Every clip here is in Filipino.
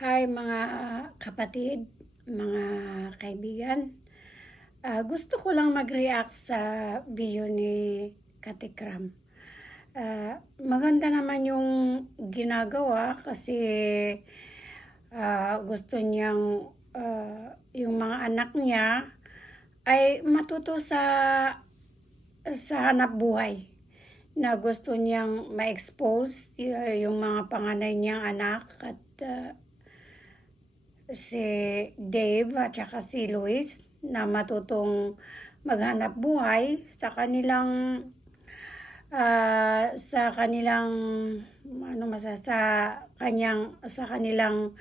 Hi mga kapatid, mga kaibigan. Ah, gusto ko lang mag-react sa video ni Katikram. Ah, maganda naman yung ginagawa kasi ah, gusto niyang ah, yung mga anak niya ay matuto sa sa hanap buhay na gusto niyang ma-expose yung mga panganay niyang anak at ah, si Dave at saka si Luis na matutong maghanap buhay sa kanilang ah, sa kanilang ano masa sa kanyang sa kanilang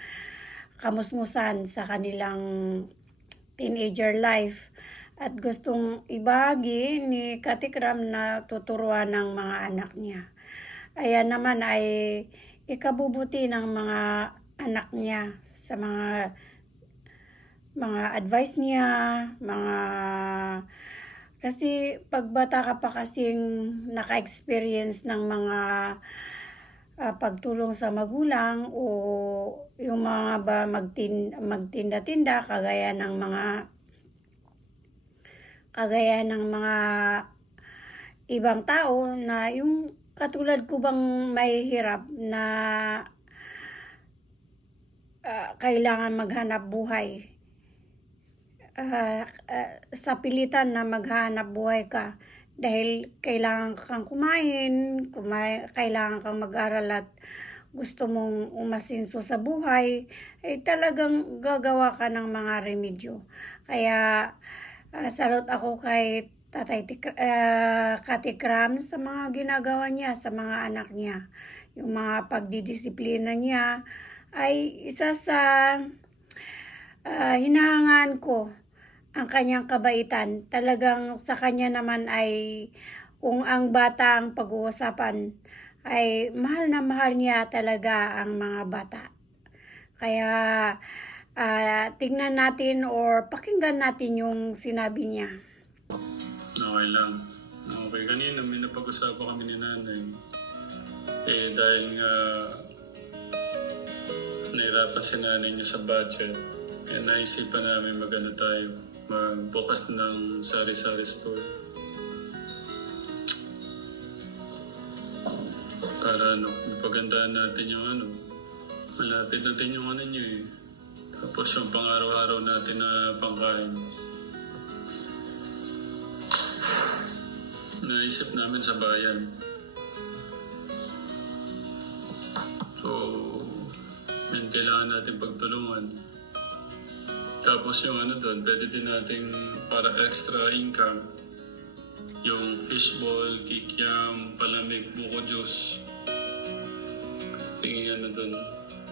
kamusmusan sa kanilang teenager life at gustong ibahagi ni Katikram na tuturuan ng mga anak niya. Ayan naman ay ikabubuti ng mga anak niya sa mga mga advice niya, mga kasi pagbata ka pa kasing naka-experience ng mga ah, pagtulong sa magulang o yung mga ba magtin, magtinda-tinda kagaya ng mga kagaya ng mga ibang tao na yung katulad ko bang mahihirap na ah, kailangan maghanap buhay. Ah, ah, sa pilitan na maghanap buhay ka dahil kailangan kang kumain, kumain kailangan kang mag-aral at gusto mong umasinso sa buhay, ay talagang gagawa ka ng mga remedyo. Kaya ah, salot ako kay Tatay Tik- Katikram sa mga ginagawa niya sa mga anak niya. Yung mga pagdidisiplina niya ay isa sa ah, hinahangaan ko ang kanyang kabaitan. Talagang sa kanya naman ay kung ang bata ang pag-uusapan ay mahal na mahal niya talaga ang mga bata. Kaya ah, tingnan natin or pakinggan natin yung sinabi niya. Okay lang. Okay, kanina may napag-usapan kami ni nanay. Eh, dahil nga nahirapan si nanay niya sa budget, eh, naisipan namin magano tayo, magbukas ng sari-sari store. Para ano, mapagandaan natin yung ano, malapit na din yung ano niyo eh. Tapos yung pang-araw-araw natin na pangkain. naisip namin sa bayan. So, yun kailangan natin pagtulungan. Tapos yung ano doon, pwede din nating para extra income. Yung fishball, kikiam, palamig, buko juice. Tingin ano doon.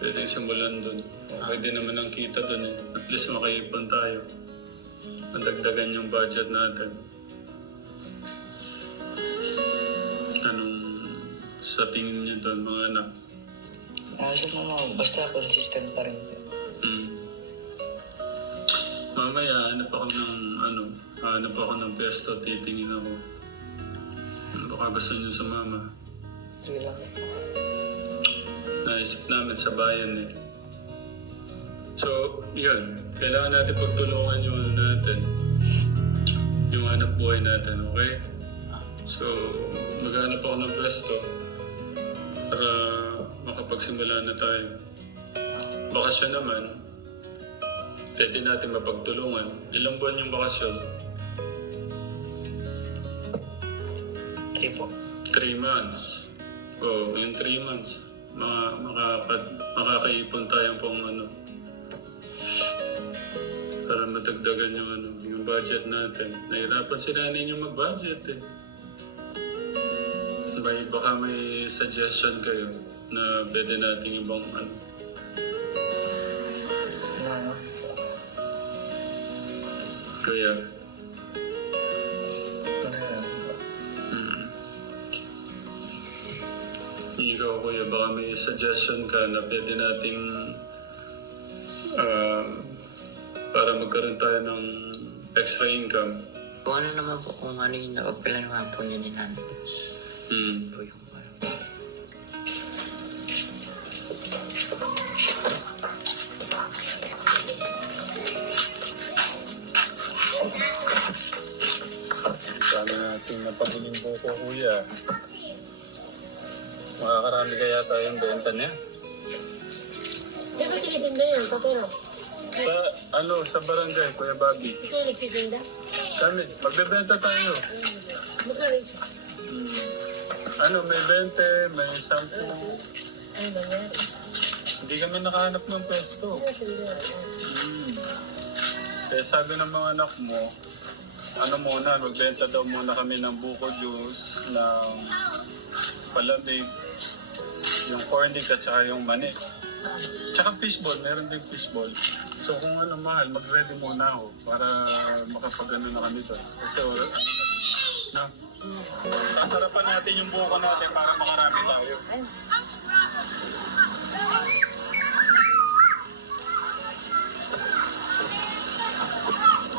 Pwede simulan doon. Okay din naman ang kita doon eh. At least makaipon tayo. Madagdagan yung budget natin. Anong sa tingin niyo doon mga anak? Ah, so mama, basta consistent pa rin. Hmm. Mamaya, hanap ako ng ano, hanap ako ng pesto, titingin ako. Baka gusto niyo sa mama. Sige lang. Naisip namin sa bayan eh. So, yun. Kailangan natin pagtulungan yung ano natin. Yung hanap buhay natin, okay? So, maghanap ako ng pwesto para makapagsimula na tayo. Bakasyon naman, pwede natin mapagtulungan. Ilang buwan yung bakasyon? Three po. Three months. Oh, yung three months, maka, makaka, makakaipon tayo pong ano, para madagdagan yung ano, yung budget natin. Nahirapan si nanay yung mag-budget eh. May, baka may suggestion kayo na pwede natin ibang ano. Ano, ano? mm, ikaw kuya, baka may suggestion ka na pwede nating ah, para magkaroon tayo ng extra income. Kung ano naman po, kung ano yung napagplanuhan po niya ni nanay. Mm. Ikaw yung parang... Sabi natin napabuling buko kuya. Makakarami kaya tayong benta niya. Di ba tinitinda yan? Tatero? Sa ano, sa barangay, Kuya Bobby. Ikaw nagtitinda? Kami, magbebenta tayo. Magkano isa? Hmm. Ano, may 20, may 10. Ano nangyari? Hindi kami nakahanap ng pwesto. Hmm. Kaya sabi ng mga anak mo, ano muna, magbenta daw muna kami ng buko juice, ng palamig, yung corny at saka yung mani. Tsaka fishball, meron din fishball. So kung ano mahal, mag-ready muna ako para makapag-ano na kami doon. Kasi wala, no? Sasarapan natin yung buko natin para makarami tayo.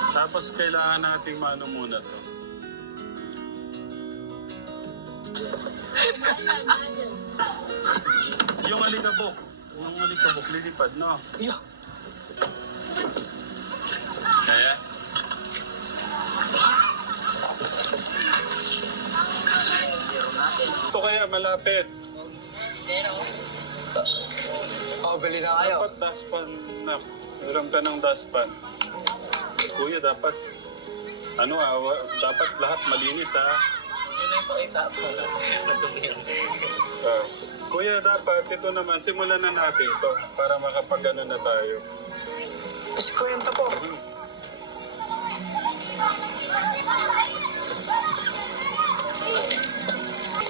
Tapos kailangan nating maano muna to. Yung alikabok. Yung alikabok, lilipad, no? Kaya? Ito kaya malapit. Oh, bili na kayo. Dapat daspan na. Meron ka ng daspan. Kuya, dapat ano ah, dapat lahat malinis ah. Ah, kuya, dapat ito naman, simulan na natin ito para makapag-ano na tayo. Mas kwenta po.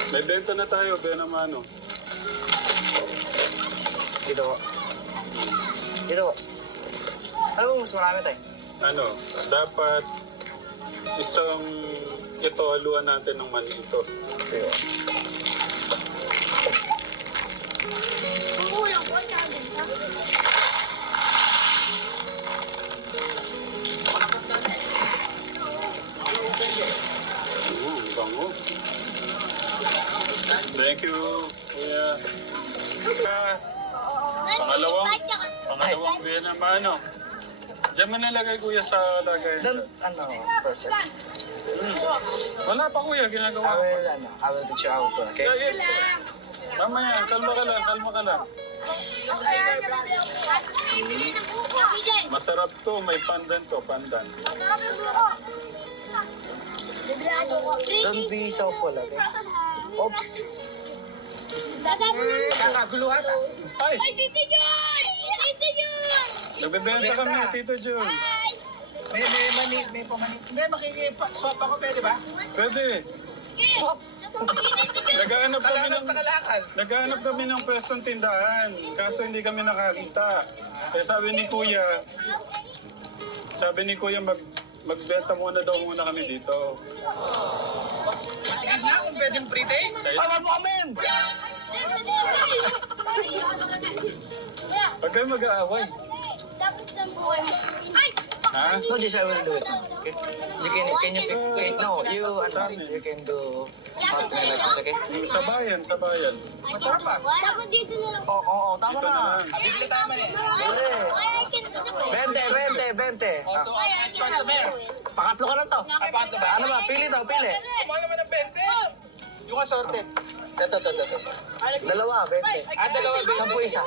May benta na tayo, Benamano. Dito po. Dito po. Ano bang mas marami tayo? Ano, dapat isang ito, haluan natin ng mani ito. Oo, Benamano. Diyan mo nalagay kuya sa lagay. Then, ano, set. Hmm. Wala pa kuya, I ginagawa ko. will, ano, I will teach you to, okay? Lagi. Mamaya, kalma ka lang, kalma ka lang. Masarap to, may pandan to, pandan. Don't be so full, okay? Oops. Kakaguluhan ah. Ay, Ay, John! Nagbebenta kami, Tito Jun. May, may mani, may pamani. Hindi, makikipag-swap ako, pwede ba? Pwede. Naghahanap kami ng... kalakal. Naghahanap kami ng pwestong tindahan, kaso hindi kami nakakita. Kaya sabi ni Kuya, sabi ni Kuya mag magbenta muna daw muna kami dito. Tingnan nga kung pwedeng pre-taste. Para mo kami! Huwag kayo mag-aaway. Ha? No, just I will do it. Okay? You can, can you, can, no, you, ano, you can do something like this, okay? Sa bayan, sa bayan. Masarap ah. Dapat dito na lang. Oo, oo, tama Dito na na. lang. Bibili tayo man eh. It. 20, 20, 20. Ah, do it. pangatlo ka lang to. Pangatlo ba? Ano ba? Pili daw, pili. Mahal naman ng 20. Yung assorted. Ito, ito, ito. ito. Dalawa, 20. Ah, dalawa, 20. Sampu isa.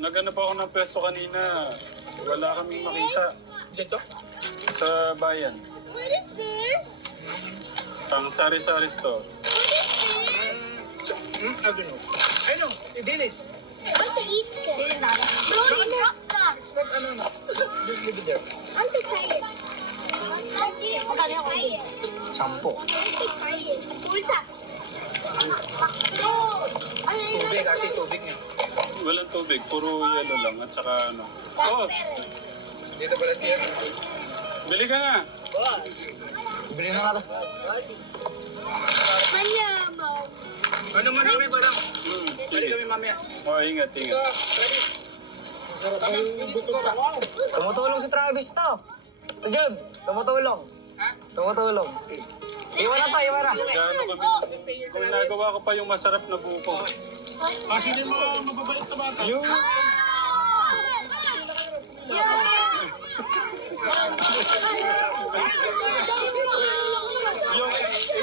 Naghanap ako ng pwesto kanina. Wala kaming makita Dito? sa bayan. What is this? Pang sari-sari store. Hmm, I don't know. Ay, no. Idilis. I want to eat this. Bro, you dropped that. Stop, ano na. Just leave it there. I want to try it. I to try it. Sampu. I want to try it. Pulsa. No. Ano? Tubig, kasi tubig niya. Walang tubig, puro yelo lang at saka ano. Oh, Dito pala siya. bili ka na. Bili na nga to. Manyaman. Ano man kami ko lang. Hmm, sige. kami mamaya. Oh, ingat, ingat. dito ko ba? Tumutulong si Travis to. Jun, tumutulong. Ha? Tumutulong. Iwan na to, iwan na. Kami? Kung nagawa ko pa yung masarap na buko. Kasi din mo mababalik sa bata. Yung. Yung,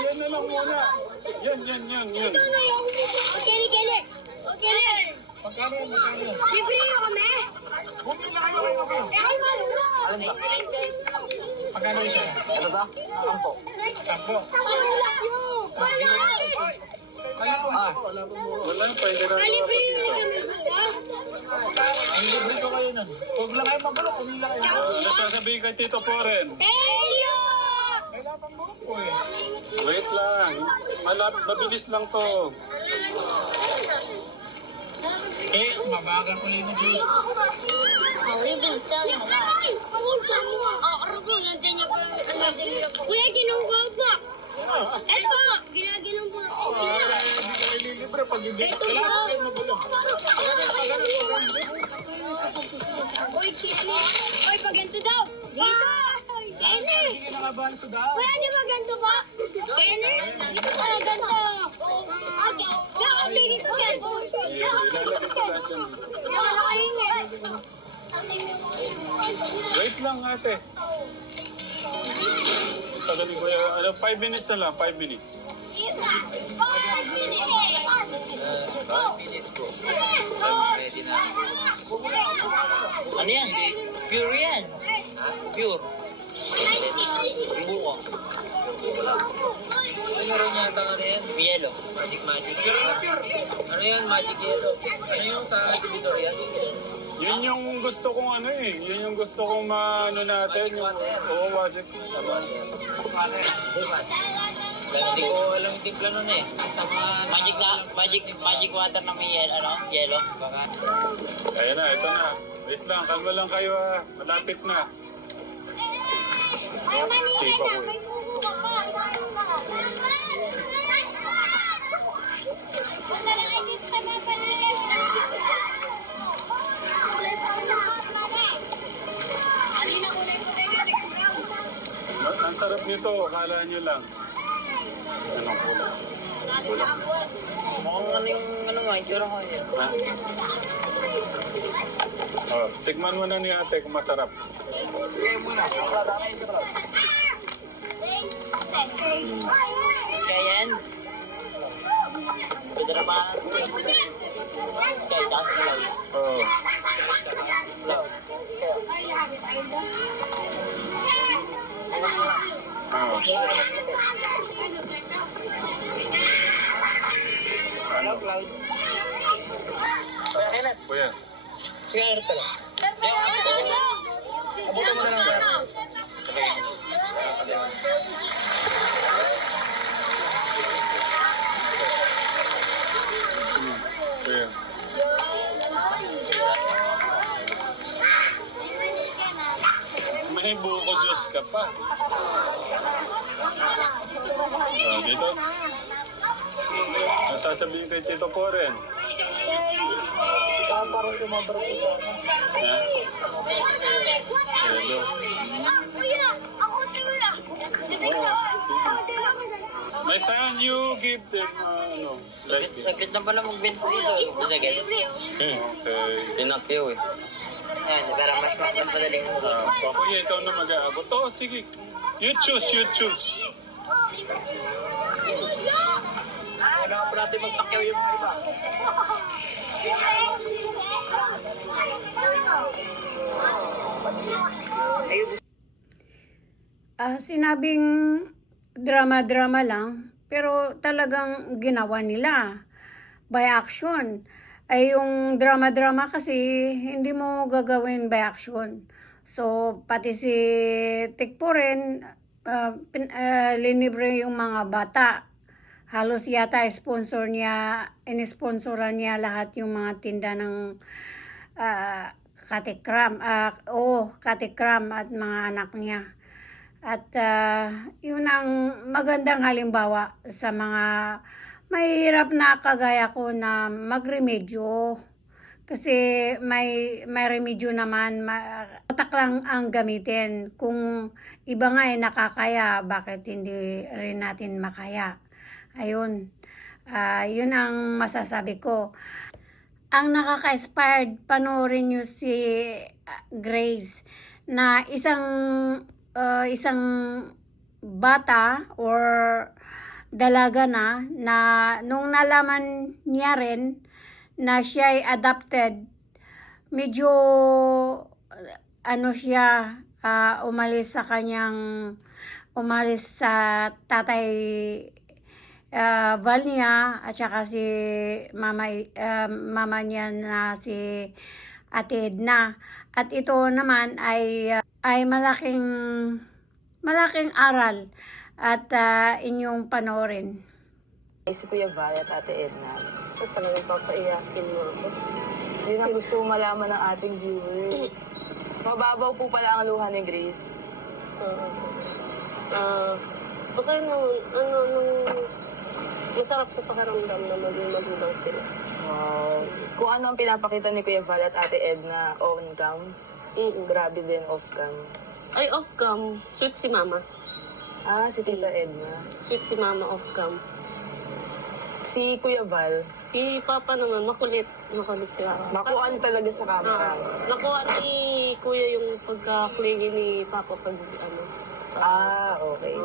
yan na lang muna. Yan, yan, yan, yan. Kili, kili. Kili. Magkano yan? Magkano yan? Libre na kami. Bumili na kayo kayo kayo. Eh, ay, malura. Alin ba? Magkano isa? Ano ba? Sampo. Sampo. Malura yun. Malura. Wala po. Ah. Po. Wala hindi na Libre na kami. Ang libre ko kayo nun. Huwag lang kayo magulo. Pumili lang kayo. Ano sasabihin kay Tito Poren? You. Kailangan buhok po eh. Wait lang. Malap, mabilis lang to. Eh, mabagal ko lang yung juice. Oh, we've been selling a. Oh, Rubo, nandiyan niya pa. Kuya, kinuha pa. Ito, ginaginom po. Hindi ko kayo libre pag hindi. Ito po. Oy, Kenny. Oy, pag ganito daw. Dito. Kenny. Hindi ka nakabahan sa daan. Kuya, di ba ganito ba? Kenny. Dito ka ganito. Okay. Na, kasi dito ganito. Wait lang ate. Tagal ko yan. Ano, 5 minutes na lang, 5 minutes. Ano yan? Pure yan. Pure. Yung buko. Ano meron yata ano yan? Yellow. Magic magic. Pure na pure. Ano yan? Magic yellow. Ano yung sa Divisoria? Yun yung gusto kong ano eh. Yun yung gusto kong maano natin. Yung, oo, magic. Bukas. Hindi ko alam yung timpla nun eh. Sa mga magic na, magic, magic water na may yellow, ano? Yellow. Baka. Ayan na, ito na. Wait lang, kalma lang kayo ah. Malapit na. Safe ako eh. Sarap nito, akala nyo lang. Anong kulang? Kulang? Mukhang ano yung ano nga, itsura ko yun. Ha? Oh, tikman mo na ni ate kung masarap. Kaya yan. Pwede na pa. Kaya dahil lang. Oh. Oh. Ano? Kaya kailan? Kuya. Sige, ano pala? Abutan mo na lang sir. Kuya. Diyos ka pa. Oh, dito. Ang sasabihin kay Tito Poren. Parang sumabra po sa ano. Ha? Hello. May saan you give them uh, ano, like this? Saglit na pala magbenta dito. Saglit. Okay. Tinakyo eh. Yan, para mas mo. Uh, Pakuya, ikaw na mag-aabot. Oh, sige. You choose, you choose. Kailangan pa natin magpakyaw yung mga iba. Ah, sinabing drama-drama lang, pero talagang ginawa nila by action. Ay yung drama-drama kasi hindi mo gagawin by action. So, pati si Tikpo rin, ah, pin- ah, linibre yung mga bata. Halos yata sponsor niya, inisponsoran niya lahat yung mga tinda ng ah, katikram, ah, oh, katikram at mga anak niya. At ah, yun ang magandang halimbawa sa mga mahirap na kagaya ko na magremedyo. Kasi may, may remedyo naman, ma, utak lang ang gamitin. Kung iba nga ay nakakaya, bakit hindi rin natin makaya? Ayun, Ah, yun ang masasabi ko. Ang nakaka-inspired, panoorin nyo si ah, Grace na isang uh, isang bata or dalaga na na nung nalaman niya rin na siya ay adopted medyo uh, ano siya ah, umalis sa kanyang umalis sa tatay uh, Val niya at saka si mama, ah, mama niya na si Ate Edna. At ito naman ay ah, ay malaking malaking aral at ah, inyong panoorin. Si Kuya Val at Ate Edna. At talagang papaiyakin mo ako. Yun ang gusto malaman ng ating viewers. Mababaw po pala ang luha ni Grace. Oo, so, ah, okay naman, ano, nung masarap sa pakiramdam na maging magulang sila. Wow. Kung ano ang pinapakita ni Kuya Val at Ate Edna on-cam, Mm-mm. grabe din off-cam. Ay, off-cam, sweet si mama. Ah, si Tita Edna. Sweet si mama off-cam. Si Kuya Val, Si papa naman, makulit. Makulit si papa. makuan talaga sa camera. Ah, nakuha ni kuya yung pagka-clingy ni papa pag ano. Ah, okay.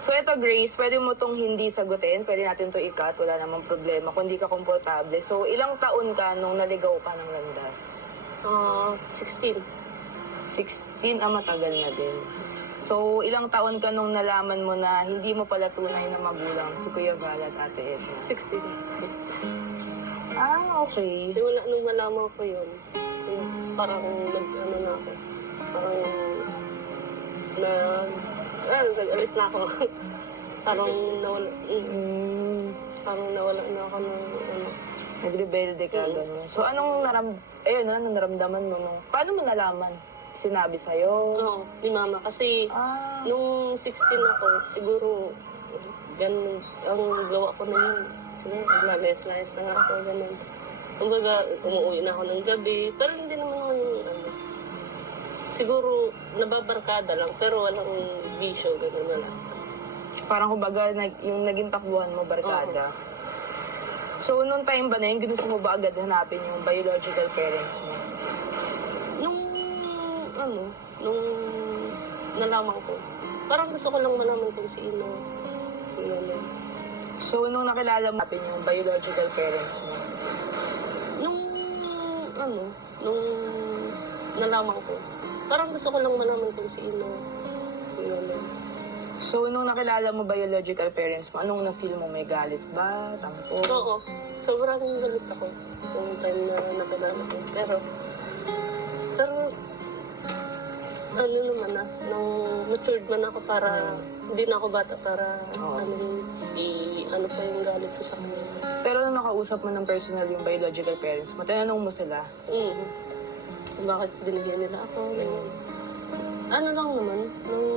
So ito Grace, pwede mo tong hindi sagutin, pwede natin to ikat, wala namang problema kung di ka komportable. So ilang taon ka nung naligaw ka ng landas? Ah, 16. 16, ah matagal na din. So ilang taon ka nung nalaman mo na hindi mo pala tunay na magulang si Kuya Val at Ate Edna? 16. 16. Ah, okay. Kasi wala, nung malaman ko yun, yung parang nag, ano na ako, parang na, ah, nag-alis na ako. parang nawala, mm, parang nawala na ako ng, ano, nagrebelde ka, gano'n. So anong naram... Ayun, anong naramdaman mo nung... Paano mo nalaman? Sinabi sa'yo? oo, ni mama. Kasi, Ah, nung 16 ako, siguro, ganun, ang gawa ko na yun. Siguro, naglalayas-layas na nga ako, ganun. Kumbaga, umuwi na ako ng gabi, pero hindi naman ako yung, ano, siguro, nababarkada lang, pero walang bisyo, ganun na lang. parang kumbaga, nag, yung naging takbuhan mo, barkada. So, nung time ba na yun, ginusto mo ba agad hanapin yung biological parents mo? Nung, ano, nung nalaman ko, parang gusto ko lang malaman kung sino. Ano. So, nung nakilala mo hanapin yung biological parents mo, Nung, ano, nung nalaman ko, parang gusto ko lang malaman kung sino. Ano. so, nung nakilala mo biological parents mo, anong na-feel mo? May galit ba? Tampo? Oo, sobrang galit ako nung time na nakilala ko. Pero, ano naman na, nung matured man ako para, hindi na ako bata para, ano, i, ano pa yung galit ko sa kanya. Pero nung nakausap mo ng personal yung biological parents mo, tinanong mo sila, Mm. Kung bakit binigyan nila ako, ganyan. Ano lang naman, nung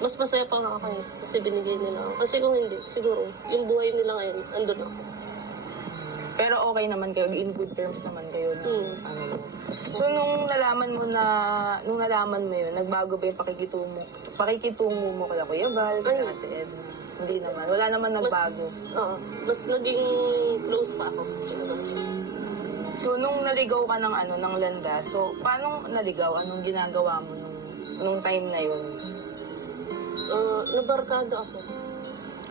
mas masaya pa nga ako eh, kasi binigay nila ako. Kasi kung hindi, siguro, yung buhay nila ngayon, andun ako. Pero okay naman kayo, in good terms naman kayo na, Mm. ano. So, nung nalaman mo na, nung nalaman mo yun, nagbago ba yung pakikitungo, pakikitungo mo kala Kuya Val, kay Ay. Ate Edna? Hindi naman. Wala naman nagbago. Mas, oo, mas naging close pa ako. So, nung naligaw ka ng ano, ng landa, so, paano naligaw? Anong ginagawa mo nung, nung time na yun? Uh, nabarkado ako.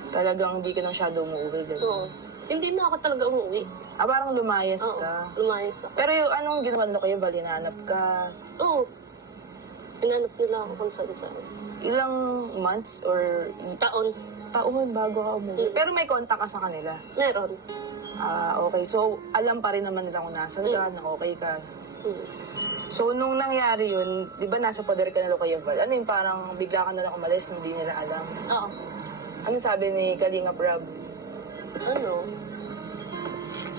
Talagang hindi ka nang shadow umuwi, gano'n. Oo. Hindi na ako talaga umuwi. Ah, parang lumayas Oo, ka. lumayas ako. Pero yung anong ginawa mo kayo, Val, hinanap ka? Oo. Pinanap nila ako kung saan saan. Ilang months or Taon. taon bago ka umuwi? Pero may contact ka sa kanila? Meron. Ah, okay. So, alam pa rin naman nila kung nasan ka, na okay ka. Hmm. So, nung nangyari yun, di ba nasa poder ka na Kuya Val? Ano yung parang bigla ka na lang umalis, hindi nila alam? Oo. Ano sabi ni Kalinga Prab? ano,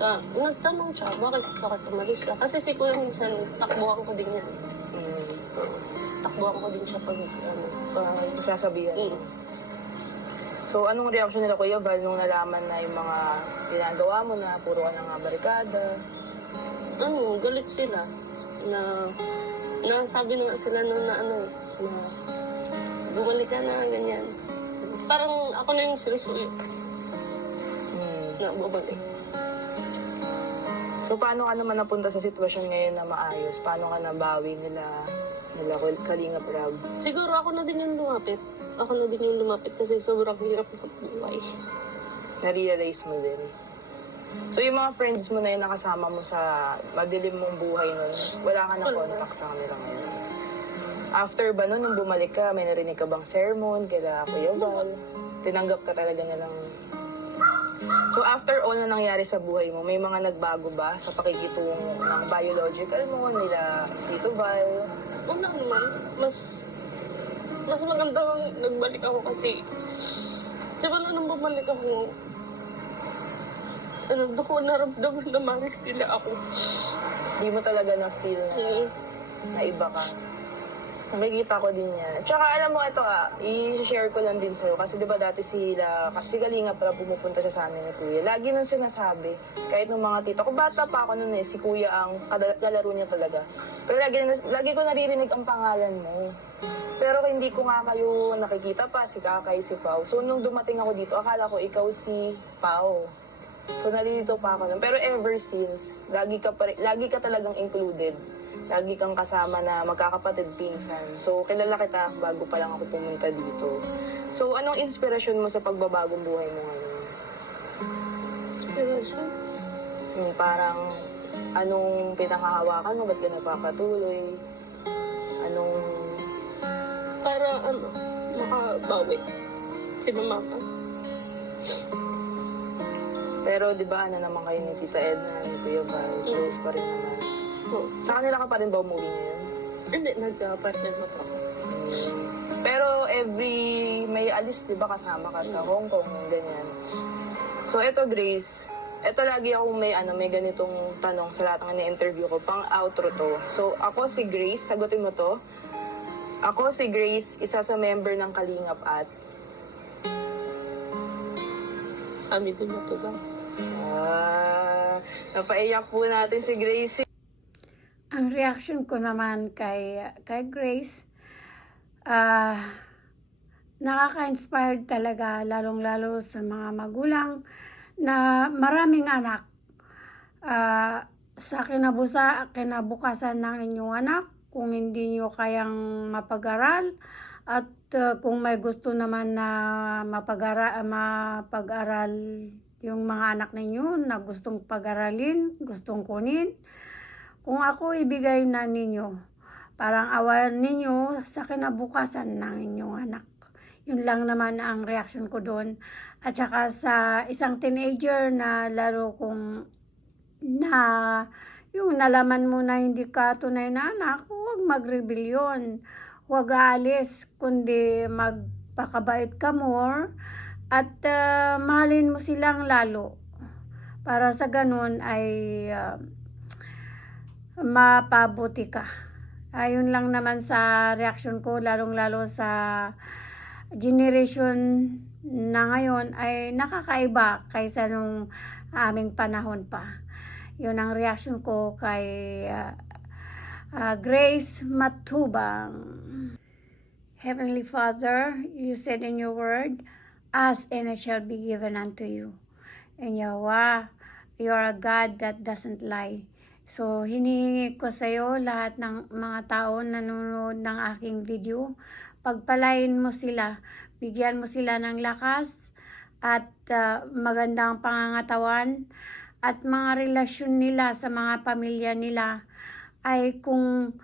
sa, nagtanong siya, bakit, bakit umalis ka? Kasi si Kuya minsan, takbuhan ko din yan. Hmm, Takbuhan ko din siya pag, ano, pag, sasabihan. mm, So, anong reaksyon nila Kuya Val nung nalaman na yung mga ginagawa mo na puro ka na nga barikada? ano, galit sila. Na, na sabi na nga sila noon na ano, na, bumalik ka na, ganyan. Parang ako na yung seryoso Hmm. na bumalik. So, paano ka naman napunta sa sitwasyon ngayon na maayos? Paano ka nabawi nila, nila Kalinga Prab? Siguro ako na din yung lumapit. Ako na din yung lumapit kasi sobrang hirap ng buhay. Na-realize mo din. So, yung mga friends mo na yun nakasama mo sa madilim mong buhay nun, wala ka na contact sa kanila ngayon. After ba nun, nung bumalik ka, may narinig ka bang sermon kila Kuya Val? Tinanggap ka talaga nilang... So, after all na nangyari sa buhay mo, may mga nagbago ba sa pakikitungo ng biological mo, nila Tito Val? Una naman, mas mas magandang nagbalik ako kasi simula nung bumalik ako, ano, doon ko naramdaman na mahal nila ako. Di mo talaga na-feel na, Hmm. na iba ka? Nakikita ko din yan. Tsaka alam mo, ito ah, i-share ko lang din sa'yo. Kasi di ba dati sila, kasi Kalinga pala pumupunta siya sa amin ni Kuya. Lagi nung sinasabi, kahit nung mga tita ko, bata pa ako nun eh, si Kuya ang kalaro niya talaga. Pero lagi, lagi ko naririnig ang pangalan mo. Pero hindi ko nga kayo nakikita pa, si Kakay, si Pao. So nung dumating ako dito, akala ko ikaw si Pao. So nalilito pa ako nun. Pero ever since, lagi ka, lagi ka talagang included. Lagi kang kasama na magkakapatid pinsan. So kilala kita bago pa lang ako pumunta dito. So anong inspirasyon mo sa pagbabagong buhay mo ngayon? Inspiration. Yung parang anong pinakahawakan mo, ba't ka nagpapatuloy? Anong Para ano, makabawi. Sino mama. Pero di ba ano naman kayo ni Tita Edna, ni Kuya Val, close pa rin naman. Oh. Sa kanila ka pa rin ba umuwi ngayon? Hindi, nagka-partner na po ako. Pero every may alis, di ba, kasama ka sa Hong Kong, ganyan. So, eto Grace, eto lagi akong may, ano, may ganitong tanong sa lahat ng interview ko, pang outro to. So, ako si Grace, sagutin mo to. Ako si Grace, isa sa member ng Kalingap at Kami din na to ba? Ah, napaiyak po natin si Grace. Ang reaction ko naman kay, kay Grace, ah, nakaka-inspired talaga, lalong-lalo sa mga magulang na maraming anak. Ah, sa kinabusa, kinabukasan ng inyong anak, kung hindi nyo kayang mapag-aral, at ah, kung may gusto naman na mapag-aral, mapag-aral yung mga anak ninyo na gustong pag-aralin, gustong kunin, kung ako ibigay na ninyo, parang awayan ninyo sa kinabukasan ng inyong anak. Yun lang naman ang reaction ko doon. At saka sa isang teenager na laro kong na yung nalaman mo na hindi ka tunay na anak, huwag magrebelyon. Huwag aalis, kundi magpakabait ka more at ah, mahalin mo silang lalo. Para sa ganun ay ah, mapabuti ka. Ayun lang naman sa reaction ko, lalong-lalo sa generation na ngayon ay nakakaiba kaysa nung aming panahon pa. Yun ang reaction ko kay ah, ah, Grace Matubang. Heavenly Father, you said in your word, Ask and it shall be given unto you. And Yahweh, you are a God that doesn't lie. So, hinihingi ko sa iyo lahat ng mga tao na nanonood ng aking video. Pagpalain mo sila, bigyan mo sila ng lakas at ah, magandang pangangatawan at mga relasyon nila sa mga pamilya nila ay kung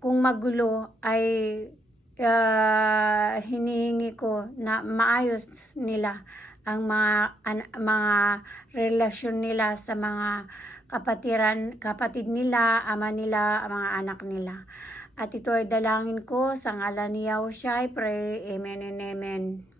kung magulo ay ah, hinihingi ko na maayos nila ang mga an- mga relasyon nila sa mga kapatiran kapatid nila, ama nila, mga anak nila. At ito ay dalangin ko sa ngalan ni Yahushua, pray. Amen and amen.